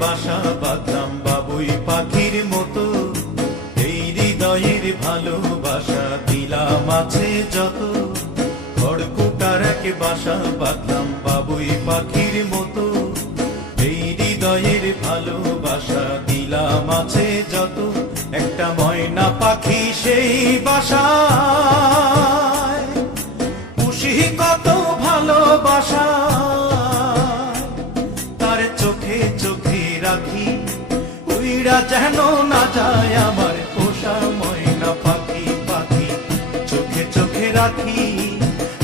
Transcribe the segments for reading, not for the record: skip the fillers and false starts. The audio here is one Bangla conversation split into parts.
বাসা বাঁধলাম বাবুই পাখির মতো, এই হৃদয়ের ভালোবাসা দিলাম আছে যত। খড়কুটার এক বাসা বাঁধলাম বাবুই পাখির মতো, এই হৃদয়ের ভালোবাসা দিলাম আছে যত। একটা ময়না পাখি সেই বাসায়, পুষি কত ভালোবাসা, তার চোখে চোখে রাখি, উইড়া যেন না যায় আমার পোষা ময়না পাখি। পাখি চোখে চোখে রাখি,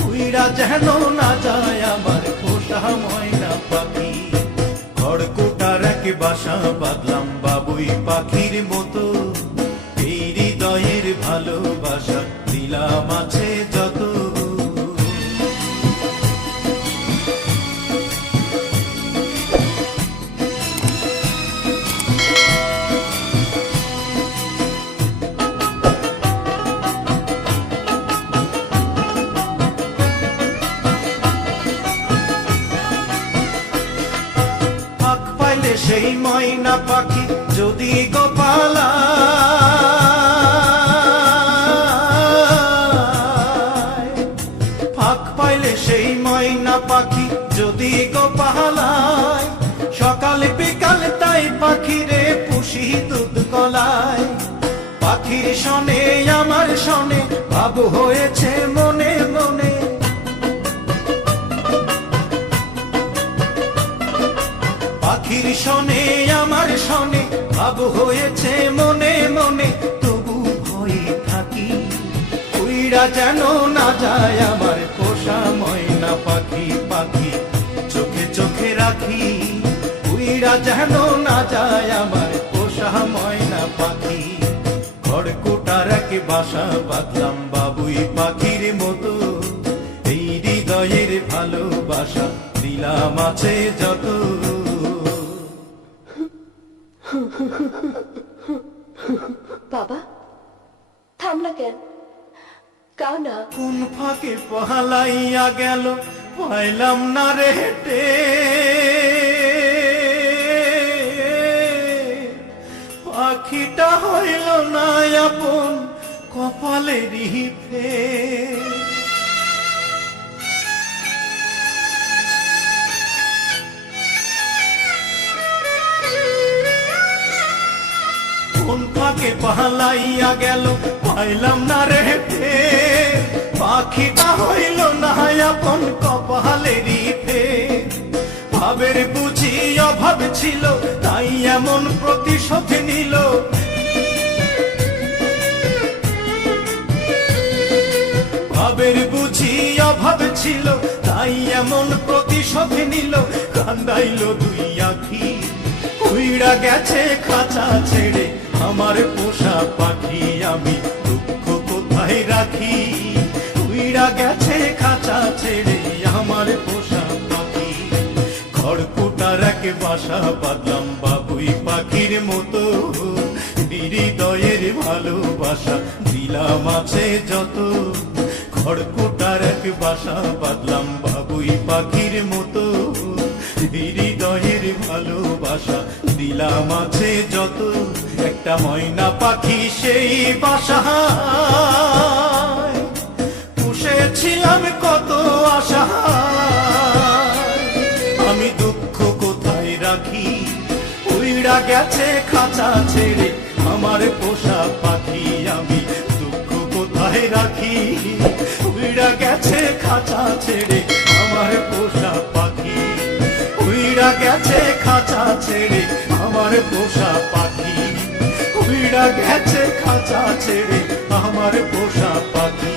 উইড়া যেন না যায় আমার পোষা ময়না পাখি। খড়কুটার এক বাসা বাঁধলাম বাবুই পাখির মতো, এই হৃদয়ের ভালোবাসা দিলাম আছে যত। সেই ময়না পাখি যদি গোপালা, ফাঁক পাইলে সেই ময়না পাখি যদি গোপালায়, সকালে বিকালে তাই পাখিরে পুষি দুধ গলায়। পাখির শনে আমার শনে ভাব হয়েছে মনে মনে, পাখির শনে আমার শনে ভাব হয়েছে মনে মনে। তবু ভয়ে থাকি, উইড়া যেন না যায় আমার পোষা ময়না পাখি। পাখি চোখে চোখে রাখি, উইড়া যেন না যায় আমার পোষা ময়না পাখি। খড়কুটার এক বাসা বাঁধলাম বাবুই পাখির মতো, এই হৃদয়ের ভালোবাসা দিলাম আছে যত। বাবা থাম না কেন, কাও না। কোন ফাঁকে পহালাইয়া গেল পাইলাম না রে হেঁটে, পাখিটা হইল না আপন কপালেরই ফের। কোন ফাঁকে পালাইয়া গেল পাইলাম না রে ফের, পাখিটা হইল না আপন কপালেরই ফের। ভাবের বুঝি অভাব ছিল তাই এমন প্রতিশোধ নিল, ভাবের বুঝি অভাব ছিল তাই এমন প্রতিশোধ নিল। কান্দাইল দুই আখি, উইড়া গেছে খাঁচা ছেড়ে আমার পোষা পাখি। আমি দুঃখ কোথায় রাখি, উইড়া গেছে খাঁচা ছেড়ে আমার পোষা পাখি। খড়কুটার এক বাসা বাঁধলাম বাবুই পাখির মতো, হৃদয়ের ভালোবাসা দিলাম আছে যত। খড়কুটার এক বাসা বাঁধলাম বাবুই পাখির মতো, হৃদয়ের ভালোবাসা দিলাম আছে যত। একটা ময়না পাখি সেই বাসায়, পুষেছিলাম কত আশা, আমি দুঃখ কোথায় রাখি, উইড়া গেছে খাঁচা ছেড়ে আমার পোষা পাখি। আমি দুঃখ কোথায় রাখি, উইড়া গেছে খাঁচা ছেড়ে আমার পোষা পাখি। উইড়া গেছে খাঁচা ছেড়ে আমার পোষা পাখি, উইড়া গেছে খাঁচা ছেড়ে আমার পোষা পাখি।